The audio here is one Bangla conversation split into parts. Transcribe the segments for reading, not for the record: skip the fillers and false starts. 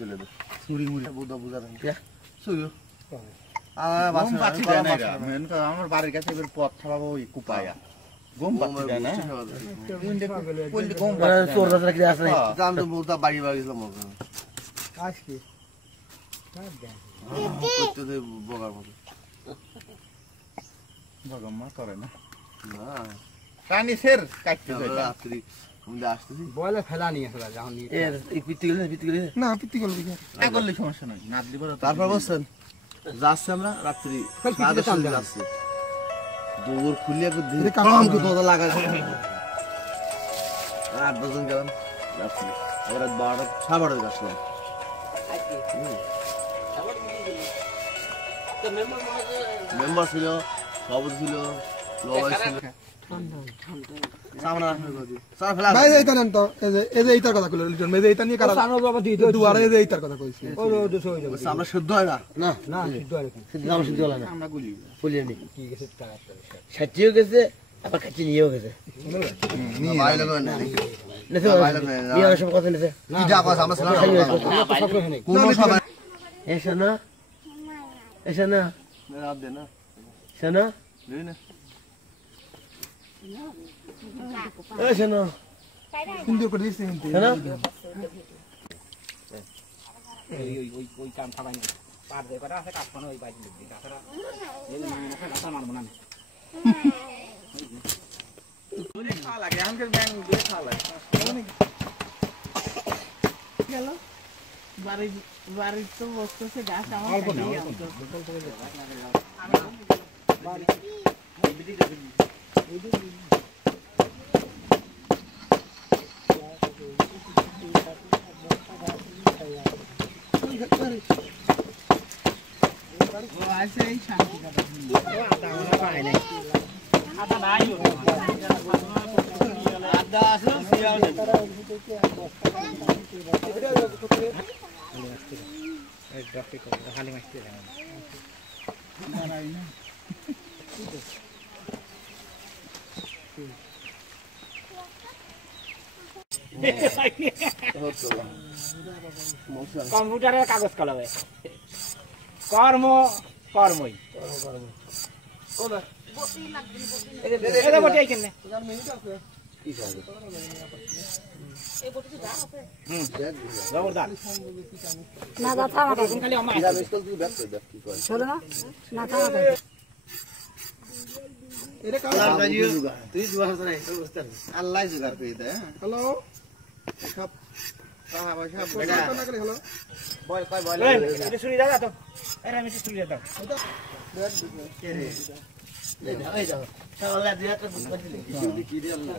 দিলে মুড়ি মুড়ি বুদা বুদা কে সুইও আমার বাড়ির কাছে এবার পথ ছাড়াবো ওই কুপায়া গম পাচ্ছি না চোর রাখলে আসে জান তো বলতা বাড়ি বাড়ি গেলাম আজকে করতে দে বগার মতো বগাম্মা করে না না কানি সের কাটতে যায় রাত্রি আমরা আসতেছি বয়লা ফেলা নিয়ে আসলা যখন এই পিত্তি গেলে না পিত্তি গেল দিকে না করলে সমস্যা নাই না দিব তারপর বসেন যাচ্ছে আমরা রাত্রি 7:30 যাচ্ছে দৌড় খুলিয়া কো ধীরে কাম কো তো লাগা 8 জন গেলাম রাত্রি আবার 12:30 আসলাম মেম্বার ছিল সভাপতি ছিল লবাই ছিল সামনে স্যার ফেলা ভাই এইটা নেন তো এই যে এইটার কথা কইলো লিটন মেজে এইটা নিয়ে কারা সামনে বাবা দি দুয়ারে এই যে এইটার কথা কইছি ও 200 হয়ে যাবে আমরা শুদ্ধ হয় না না না শুদ্ধ হয় না শুদ্ধ নাম শুদ্ধ হয় না আমরা বলিয়ে নি কি গেছে টাকা সাচিও গেছে আবার কাচি নিয়েও গেছে নিয়ে ভাই লাগো না নেছে নিয়ে আসব কথা নেছে কি যা কথা আমরা সালাম কোন সবাই এসো না এসো না রাত দে না শোনো দে না শোনো হিন্দি করে দিছি হিন্দি শোনো ওই কাম খাবাই না পার দে করা আছে কাটপানো ওই বাইক দিবি তাছাড়া এই মানে না খাতা মারবো না ওরে খাওয়া লাগে আমাদের ব্যাং দিয়ে খাওয়া লাগে গেল বাড়ি তো বসতেছে গাছ আমার অল্প না বাড়ি খালি মাছতে কম্পিউটারের কাগজ কলমে কর্ম কর্মই আল্লাহ জোগাড় করে দেয় হ্যালো সব টাকা পয়সা হলো বল কয় বল এটা শুনি দাও তো এর আমি শুনি দাও কে রে এই দাও শালা দিয়া তো বুক করে দিলি কি রে আল্লাহ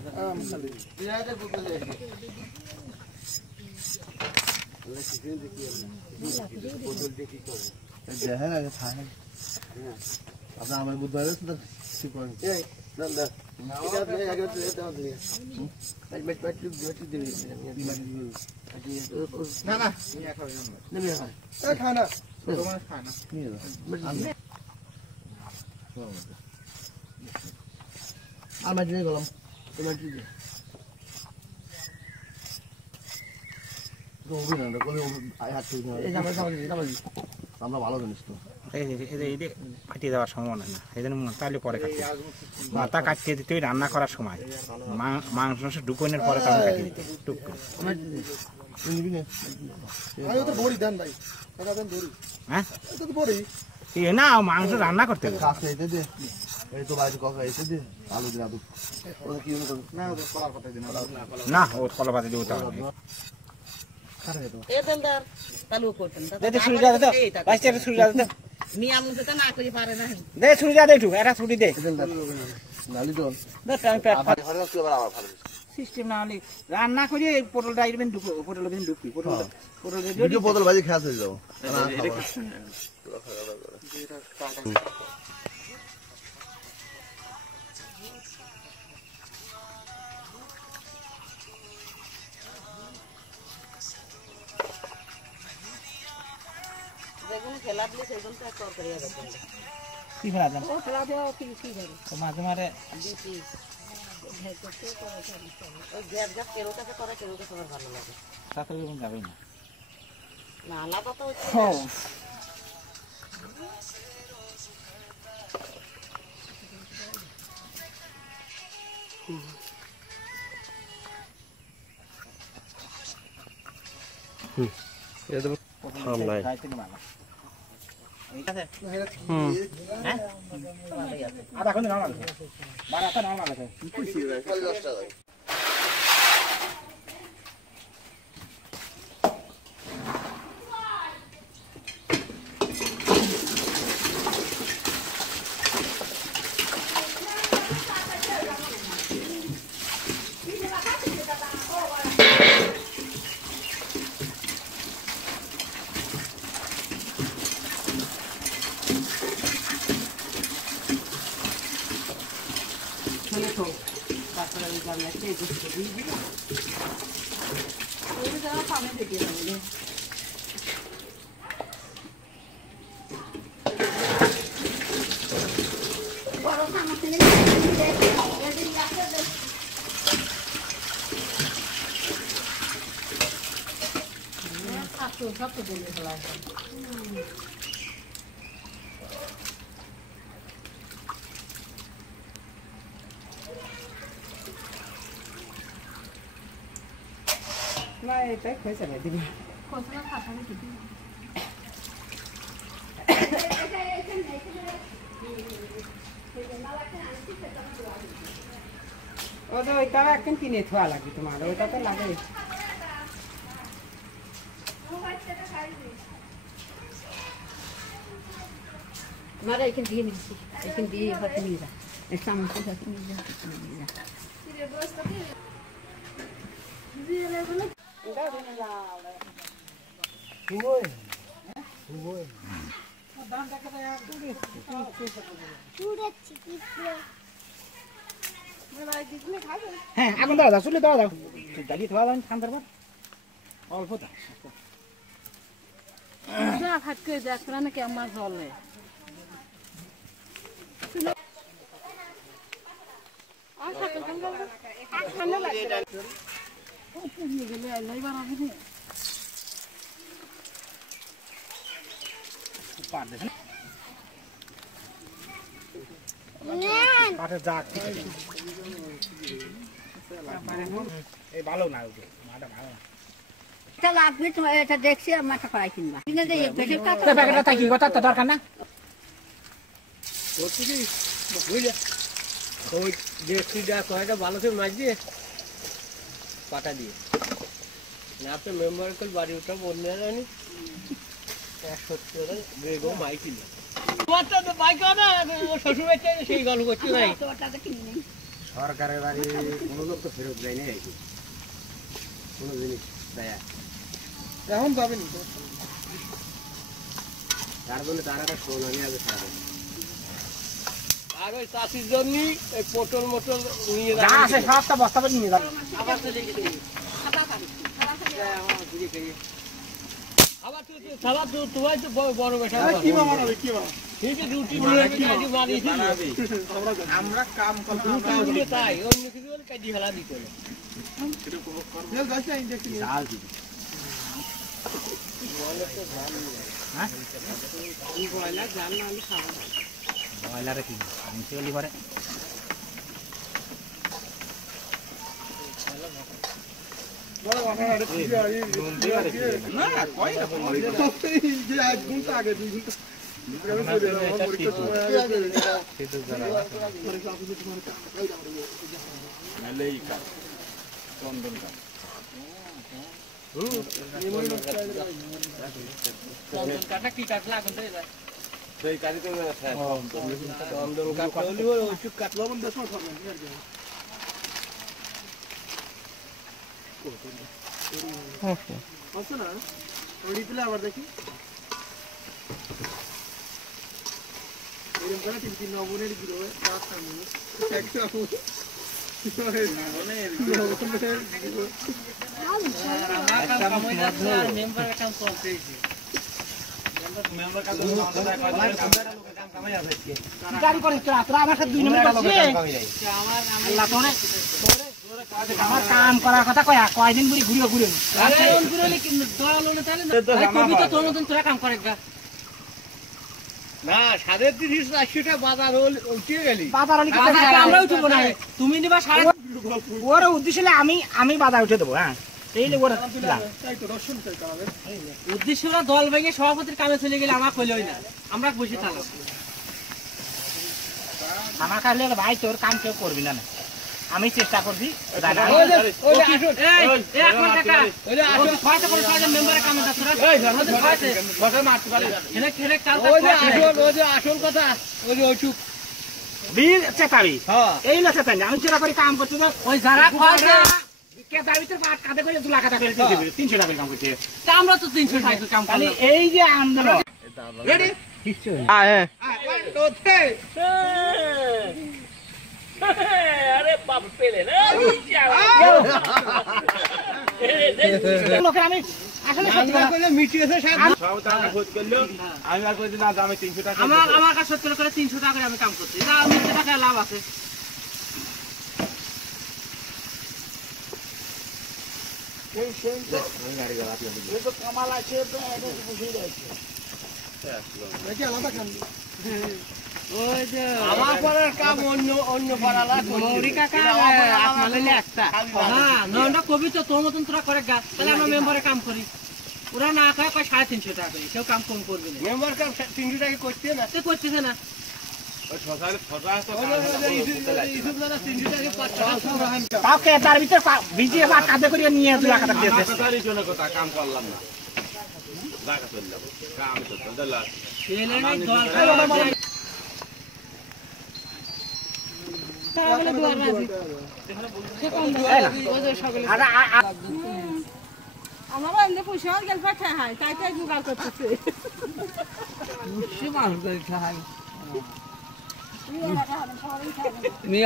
দিয়া তো বুক করে দিলি আল্লাহ কি দিন দেখি আল্লাহ বোতল দেখি করে দেহে না থাকে আপনি আমার বুধবারে তো কি করেন এই দাও দাও এটা দিয়ে আগে তো এটা দিয়ে বাট দিবি না না নিয়ে খাও না নিয়ে খাও এ খা না তোমার খা না নিয়ে যাও আমার দিয়ে গেলাম তোমার কি দিয়ে গোবি না কোন আই হাত তুই এই আমরা ভালো জিনিস তো এই ফাটিয়ে দেওয়ার সম্ভাবনা না এই জন্য তাহলে পরে কাটতে মাথা কাটিয়ে দিতে রান্না করার সময় মাংস ঢুকনের পরে তখন কাটিয়ে দিতে টুক হ্যাঁ না মাংস রান্না করতে না ও কলা পাতা দিব রান্না করি পটলটা পটল ঢুকবি পটল ভাজি খাওয়া হয়ে যাবো খেলা দিলে সেগুলো তো তরকারি হবে কি ফেলা দেন ও ফেলা দেও কি করে তো মাঝে মাঝে দিছি ঘের করতে ওই ঘের যা কেরো কাছে করে কেরো কাছে ভালো লাগে তাতে যাবে না নালা পাতা হ্যাঁ এটা তো থাম নাই আধা ঘন্টা নাও লাগে 12টা নাও লাগে খুশি রে 50 টাকা না এটাই খাইছে না দিবি কোনটা খাতা নাকি ওটা ওইটা একদম কিনে থোয়া লাগে তোমার ওইটা তো লাগে মারা এখান দিয়ে নিচ্ছি এখান দিয়ে হাতে নিয়ে যা একটা আমাকে হাতে নিয়ে যা হ্যাঁ আগুন দাও দাও চুলে দাও দাও ডালি থোয়া দাও ঠান্ডার পর অল্প দাও যা ভাত করে যা তোরা নাকি আমার জলে এই ভালো না ওকে মাটা ভালো না এটা লাগবে তোমার এটা দেখছি আর মাথা পাড়াই কিনবা কিনে দিয়ে পেটের কাছে প্যাকেটটা তাই কি কথা তো দরকার না করছি কি বুঝলে ওই ডেক্সিটা কয়টা ভালো করে মাছ দিয়ে পাটা দিয়ে না আপনি মেম্বার করে বাড়ি ওটা বললে জানি 170 টাকা বেগো মাই কিলো তোমারটা তো বাইক না শ্বশুর বাড়িতে সেই গল্প করছি ভাই সরকারের বাড়ি কোনো লোক তো ফেরত দেয় না কোনো জিনিস দেয় এখন যাবেন তার জন্য তারা একটা শোন আমি আগে খারাপ আর ওই চাষির জন্য এই পটল মটল নিয়ে যা আছে সবটা বস্তা করে নিয়ে যাও আবার তো দেখে দিই আবার তুই সালা তুই তুই তো বড় বেটা কি মামা হবে কি মামা ঠিক আছে ডিউটি কাটি মারিছি আমরা কাম করব আমরা তাই অন্য কিছু বলে কাটি ফেলা দিতে হবে তেল গাছে ইনজেকশন জাল দিবি হ্যাঁ এই বয়লা জাল না আমি খাবো বয়লারে কি আমি চলি করে বড় বাবা আরে কি আই না কই না যে আজ ঘন্টা আগে 2 ঘন্টা কাটা কি কাটলা এখন তো সেই কাটিতে চন্দন কাটলা হলি ওই চুপ কাটলা বন্ধ দেশ খাবেন আছে না ওই দিলে আবার দেখি এরকম করে 3 নবনের দিলো কাজ সামনে একটা মেম্বার কাম করতেছি মেম্বার কাজ কামাই আছে গাড়ি করে তোরা আমার সাথে 2 নম্বর আছে আমার আল্লাহ করে আমার কাম করার কথা কয় কয়দিন বুড়ি ঘুরিয়ে ঘুরে না 350-400 বাজার উঠে গেলি আমরা উঠবো না তুমি নিবা ওর উদ্দেশ্য হলে আমি বাজার উঠে দেবো। হ্যাঁ উদ্দেশ্য দল ভেঙে সভাপতির কামে চলে গেলে আমার কইলই না, আমরা বসে থাকলাম। আমার কাছে ভাই তোর কাম কেউ করবি না, আমি চেষ্টা করবি। আসল কথা চেতাবি এই না চেতাই আমি চেষ্টা করি কাম করতে ওই যারা কাঁধে করে 2 লাখ টাকা 300 টাকা কাম করছে। আমরা তো 300 টাকা কাম করি। এই যে আন্দোলন আরে বাপ পেলে না আমি আসলে আমার কাছে 70 করে 300 টাকা করে আমি কাম করছি, না আমি টাকা লাভ আছে। আমার পাড়ার কাম অন্য পাড়া কবি তো তোর মতন তোরা করে গা, তাহলে আমরা মেম্বারে কাম করি। ওরা না খায় 350 টাকা করে, কেউ কাম কম করবে না। মেম্বার কাম 300 টাকা করতে না, করতেছে না। তার ভিতরে ভিজিয়ে বা কাঁধে করে নিয়ে 2 লাখ টাকা দিয়েছে। কাম করলাম না আমার এমনি পয়সা গেল পাঠায় হয় তাই তাই জোগাড় করতেছে।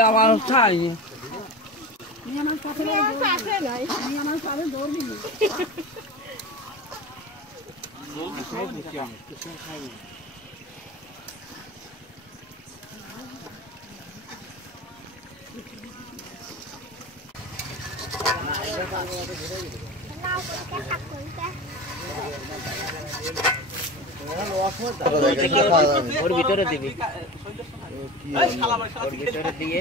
আমার চাই আছে নাই আমার কাছে দৌড় দিবি। ওর ভিতরে দিবি, ওর ভিতরে দিয়ে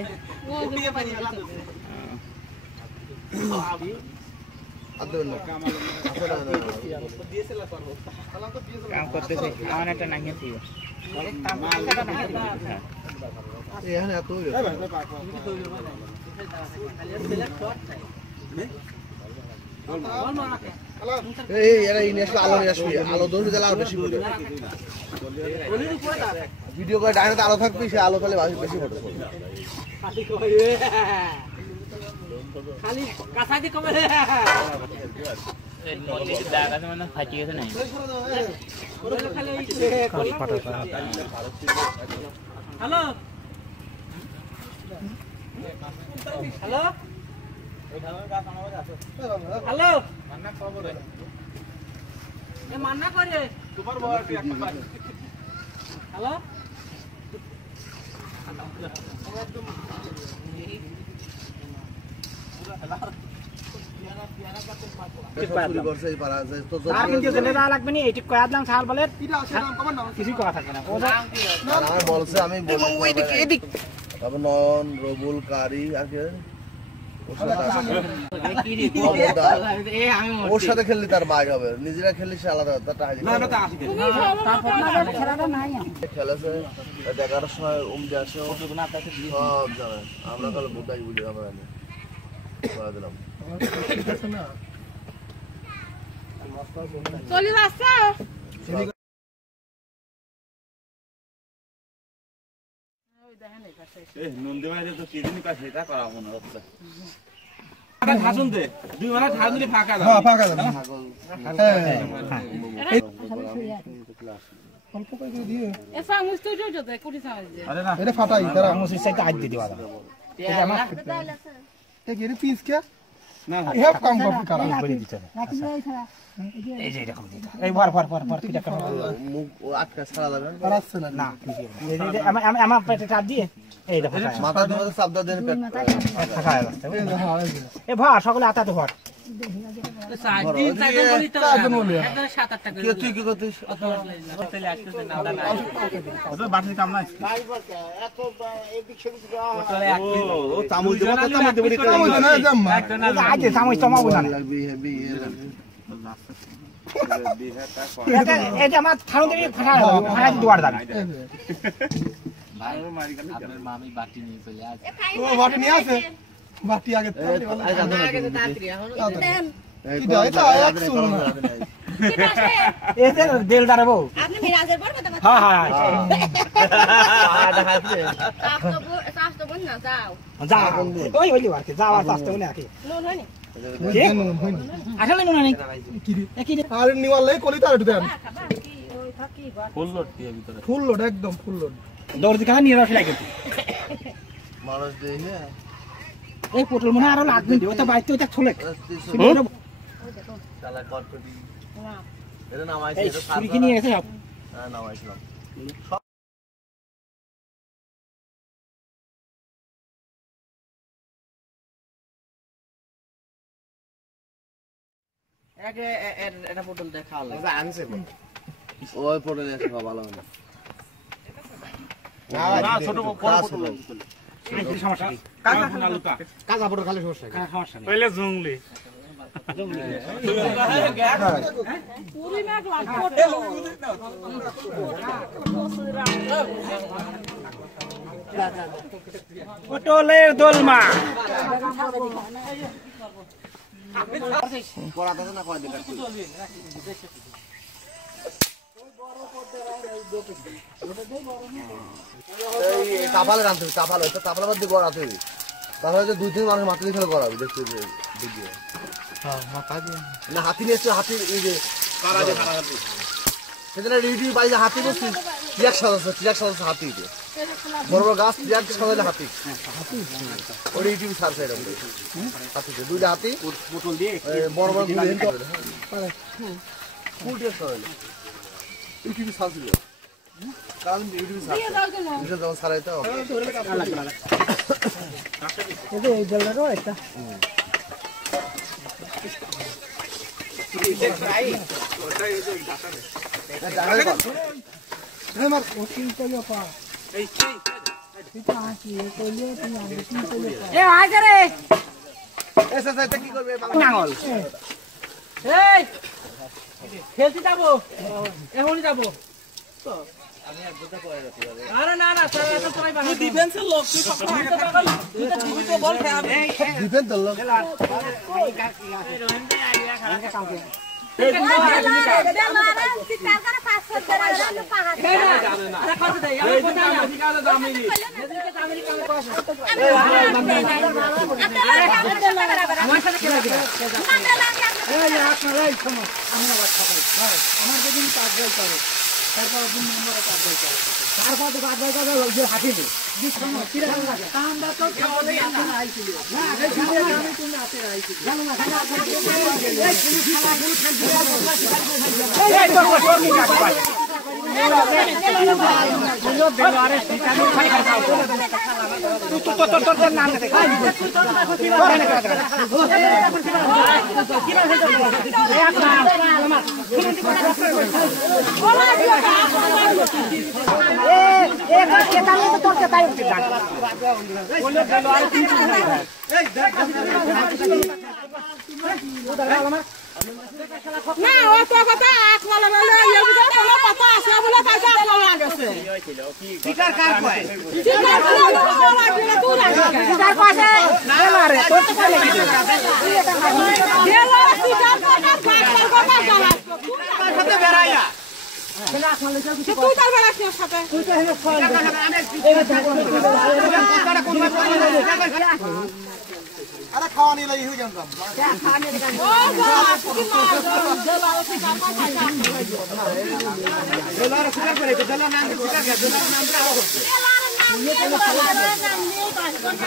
কাম করতেছে। আমার একটা নাঙ্গিয়ে ছিল ভিডিও করে ডাইরেক্ট আলো থাকবে, সে আলো পেলে বেশি ফটো খালি কাঁচা দিয়ে কমে ফাটি গেছে নাই। হ্যালো হ্যালো হ্যালো মান্না করে হ্যালো লাগবে না এটি কয়া দিলাম ছাল বলে কিছু কথা থাকবে না। বলছে আমি নন রবুল কারি আগে ওর সাথে খেললে তার বাইর হবে, নিজেরা খেললে সে আলাদা খেলেছে 11টার সময় আসে সব জানে। আমরা তাহলে বুঝাই বুঝি আমরা দিলাম চলে যাচ্ছে নন্দী ভাই তো কিদিন কাছে এটা করা মনে হচ্ছে। ধাসুন দে 2 মানে ধান দিলে ফাঁকা দাও। হ্যাঁ ফাঁকা দাও। অল্প করে দিয়ে এসা মুস্ত জোজো দে কুড়ি সাইজ আরে না এটা ফাটাই তারা মুসি সাইতে আজ দিতে পারো। এ গেরে পিস কে হেপ কাম করতে খারাপ এই যে এরকম দিতে এই ভর কিটা করো মুখ আটকা ছাড়া যাবে না এই যে আমার পেটে চাপ দিয়ে এই দেখো মাথা ধরে চাপ দাও দেন পেট ফাঁকা হয়ে যাচ্ছে এ ভর সকলে আতাতে ভর তুই কি করছিস বাটির কাম নাই আগে চামচ টমাবো না এটা আমার থানু দেবী ফাঁকা দুয়ার দাবি বাটি নিয়ে আসে বাটি আগে দেল দাঁড়াবো আপনি মিরাজের পর কথা হ্যাঁ হ্যাঁ যাও যাও ওই হইলি আর কি যাওয়ার চাষতে বলে আর কি নুন হয়নি আসলে নুন নেই আর নিওয়ালে কলি তার একটু দেন ওই থাকি ফুল লোড একদম ফুল লোড দৌড় দিকে নিয়ে আসলে লাগে মানুষ দেই না এই পটল মনে আরো লাগবে ওটা বাইতে ওটা ছুলে শালা কটকটি এটা নামাইছে এই এটা ছুরি কি নিয়ে গেছে সব হ্যাঁ নামাইছিলাম এটা পটল দেখা হলো আনছে ওই পটল এসে খাওয়া ভালো না না ছোট পটল সমস্যা কি কাঁচা পটল খালি সমস্যা কি সমস্যা নেই পহলে জংলি পটলের দোলমা পড়াতে না কয় দিন এই তাপালে রাখতে তাপালে তো তাপালের মধ্যে গড়াতে হবে তাহলে যে দুই তিন মানুষ মাথা দিয়ে খেলে গড়াবে দেখতে ভিডিও না হাতি নিয়ে এসছে হাতি এই যে সেখানে রিডিউ বাইরে হাতি বসছি ট্রিয়াক সাজাচ্ছে হাতি বড় বড় গাছ ট্রিয়াক সাজালে হাতি ওই রিডিউ ছাড়ছে এরকম হাতিতে দুইটা হাতি পটল দিয়ে বড় বড় দুই হেন করে ফুল টেস্ট সাজালে ইউটিউবে ছাড়ছিল কারণ ইউটিউবে ছাড়ছে এটা যখন ছাড়াইতে হবে এই জলটারও একটা কি করবে নাঙল এই খেলতে যাবো এখনই যাবো আরে না না তুই ডিফেন্সের লোক তুই তো বল খেলাবে ডিফেন্স দল আমার যেদিন কাজ করে তারপর দিন নম্বরে কাজ করে তারপর তো কাজ করে হাঁটিনি আমরা তো না ও তো কথা আকমালা বলে এই ভিতরে কোনো কথা আছে বলে কাজে আকমালা গেছে টিকার কার কয় টিকার কোনো লাগলে তুই টিকার কাছে না মারে তোর তো কই লাগি দেলা টিকার কথা ফাটার কথা জানা তার সাথে বেরাইয়া তুই তার বেড়াছিস সাথে তুই তো হেনে ফল আরে খাওয়া নিয়ে লাগি হয়ে গেলাম ও বাবা কি মার দেলা টিকার কথা জানা দেলার সুগার করে দেলার নাম সুগার করে দেলার নাম দেলার নাম নিয়ে কাজ করতে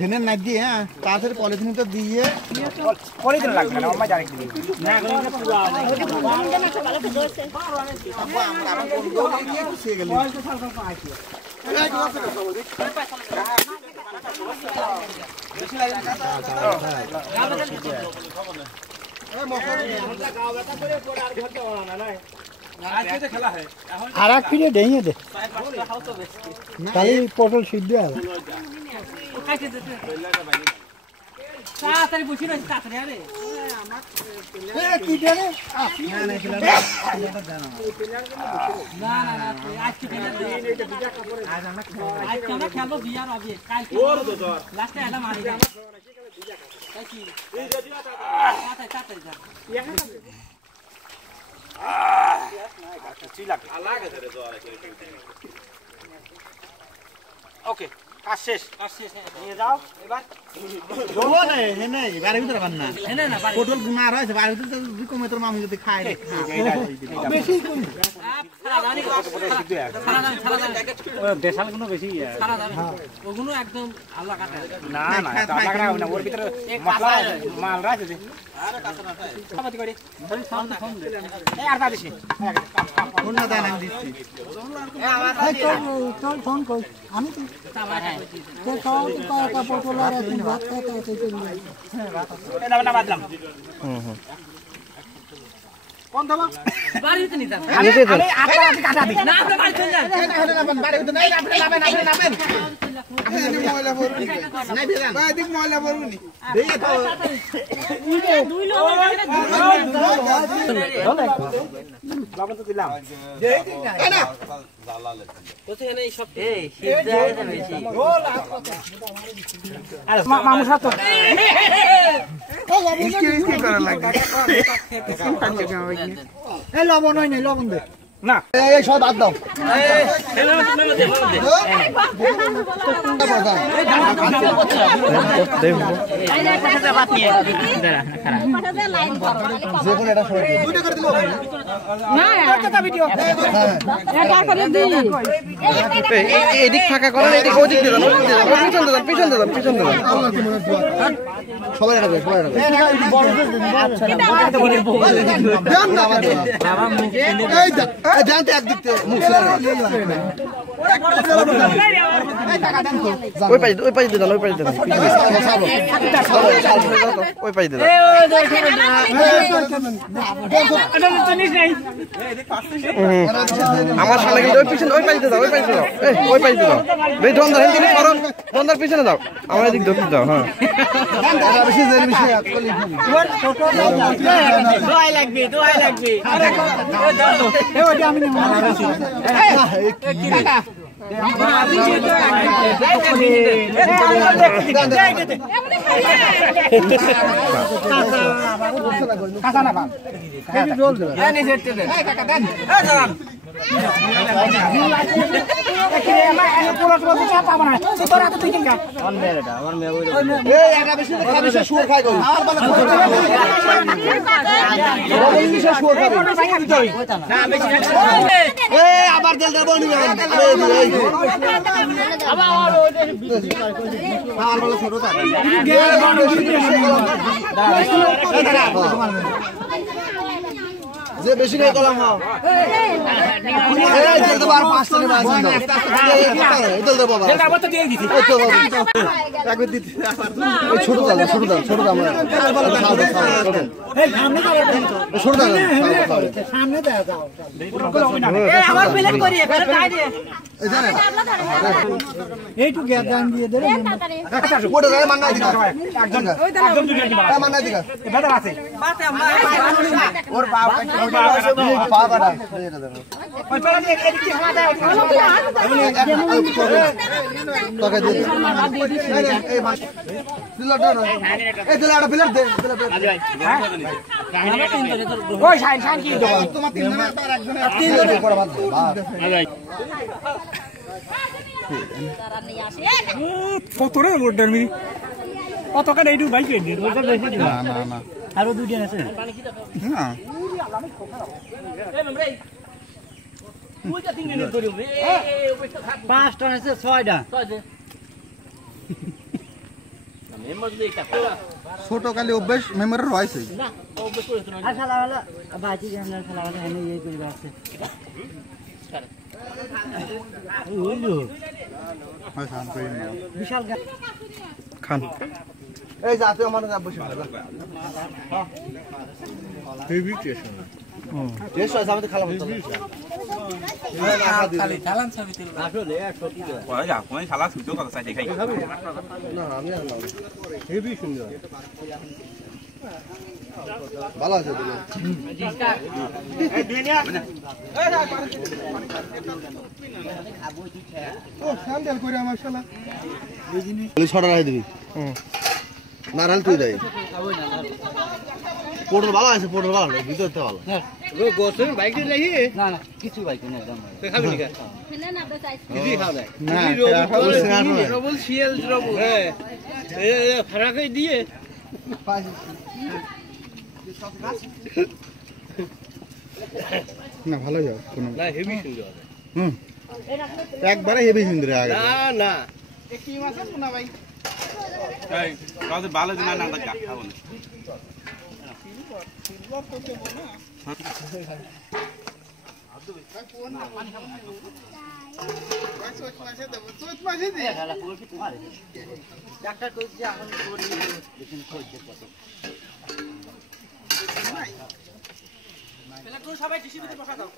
পলিথিনের না দিয়ে হ্যাঁ তাড়াতাড়ি পলিথিনটা দিয়ে পলিথিন লাগবে না অম্মা জানি না আর এক ফিরে ডেঙে দে তাহলে পটল সিদ্ধ হবে তাড়াতাড়ি বসি না তাড়াতাড়ি আরে কি জানে না আজকে আমরা খেলবো বিয়ার আগে কালকে লাস্টে এলা মারি যায় কি এই যদি তাড়াতাড়ি যা ওকে কাজ শেষ নিয়ে যাও এবার বলো না এনে বাড়ির ভিতরে বান না এনে না পটল গুনা আর আছে বাড়ির ভিতরে দুই কমের মামি যদি খায় বেশি কোন দেশালগুলো বেশি ওগুলো একদম আল্লাহ কাটা না না আল্লাহ কাটা না ওর ভিতরে মশলা মাল রাখে আরে কাটা না সাবাতি করে ধরে সাউন্ড ফোন দে এই আর দাদিস ফোন না দেন আমি দিচ্ছি চল ফোন কই আমি তো তে সব কা পটল আর তিন ভাত খাইতে আছে এই না বাদলাম কোন দাও বাড়িতে নি যান আমি আপনাকে কাটা দিই না আপনি বাড়িতে যান বাড়িতে নাই আপনি নামেন ময়লা ভরবি নাই বেরান ভাই দেখ ময়লা ভরবি দেই তো দুই লোক বাবা তো দিলাম এই না তো এখানে এই সব এই সিদ্ধ হয়ে যাবে বেশি আরে মামু সাথ কি করা লাগে এই লবণ হয় না লবণ দে না এই সব বাদ দাও এদিক ফাঁকা করেন এদিক ওদিক দিয়ে দেন পিছন দিয়ে দেন সবাই রাখবে জানতে একদিক থেকে মুখ ওই পাশে দেন ওই পাশে দেন আমার সামনে কিন্তু ওই পাশে দাও ধন্দার পিছনে দাও আমার এদিক দক্ষিণ দাও হ্যাঁ দোয়াই লাগবে বলছ সব পাবো না তুই তোর হাতে তুই কিনকা আমার মেয়ে ওই এই একটা বেশি খাবি সে শুয়োর খাই কই আমার বলে সে শুয়োর খাবি না বেশি এই আবার তেল দেব নি এই আবার আমার বলে ছোট তা যে বেশি করে কলাম হাও এই তেল দেব আর 5 টাকা বাজি দাও এই তেল দেব বাবা তেল আবার তো দিয়ে দিছি এই তো বাবা রাখবে দিতে এই ছোট দাও আমরা এই সামনে যাও ছোট দাও সামনে দাও যাও এই আমার প্লেট করিয়ে ফেলে তাই দে এই জানেন এইটু গ্যাস দান দিয়ে দে ওটা দাও মান নাই দিকা একজন দুজন দিবা মান নাই দিকা বেদার আছে বাতে আমরা ওর বাপ পা কাটা এটা দেখো ওই পেলা দিয়ে এদিক দিয়ে হাত দাও তোকে দে এই মাছ প্লেট দাও এই দিলে একটা প্লেট দে ওই শাইন শাইন কি দেব তোমার তিন জনের আর একজনের তিন জনের করে বাদ দে কতরে অর্ডার মি কত কাটা এইটু বাইক এনে না আরো দুই দিন আছে না ওইটা 3 মিনিট ধরে এই ওইটা থাক 5 টন আছে 6টা মেম্বার দিয়ে এটা ছোট কালি অভ্যাস মেমোরির রয়েছে না অবশ্য করে তো না আর শালাওয়ালা বাজি জানলা শালাওয়ালা এনে এই করে আছে ওইলো হয় শান্ত হই না বিশাল খান এই যাতে আমার না বসে হেভি টেস্ট টেস্ট আছে আমাদের খালা বলতে খালি চালান ছবি তুল আসলে 100 টাকা ওই যা কোন শালা সুতো কথা চাই দেখাই না আমি আর নাও হেভি সুন্দর ভালো আছে দিলে ও স্যান্ডেল করে আমার শালা এই ছড়া রাই দিবি নারাল তুই দেই পোড়ল ভালো আছে পোড়ল ভালো ভিতরতে ভালো ওই গোসের বাইক দিয়ে লাগি না না কিছু বাইক না একদম তুই খাবি না দিদি খাও না না রবল শিয়াল রবল হ্যাঁ এই ফারাকে দিয়ে না ভালো যাও কোনো না হেভি সুন্দর হুম একবারে হেভি সুন্দর আগে না না এই কাউকে ভালো দিন না দেখা খাবো না ডাক্তার কইছে এখন করে দেখেন কইছে কত সবাই ডিসি বসা দাও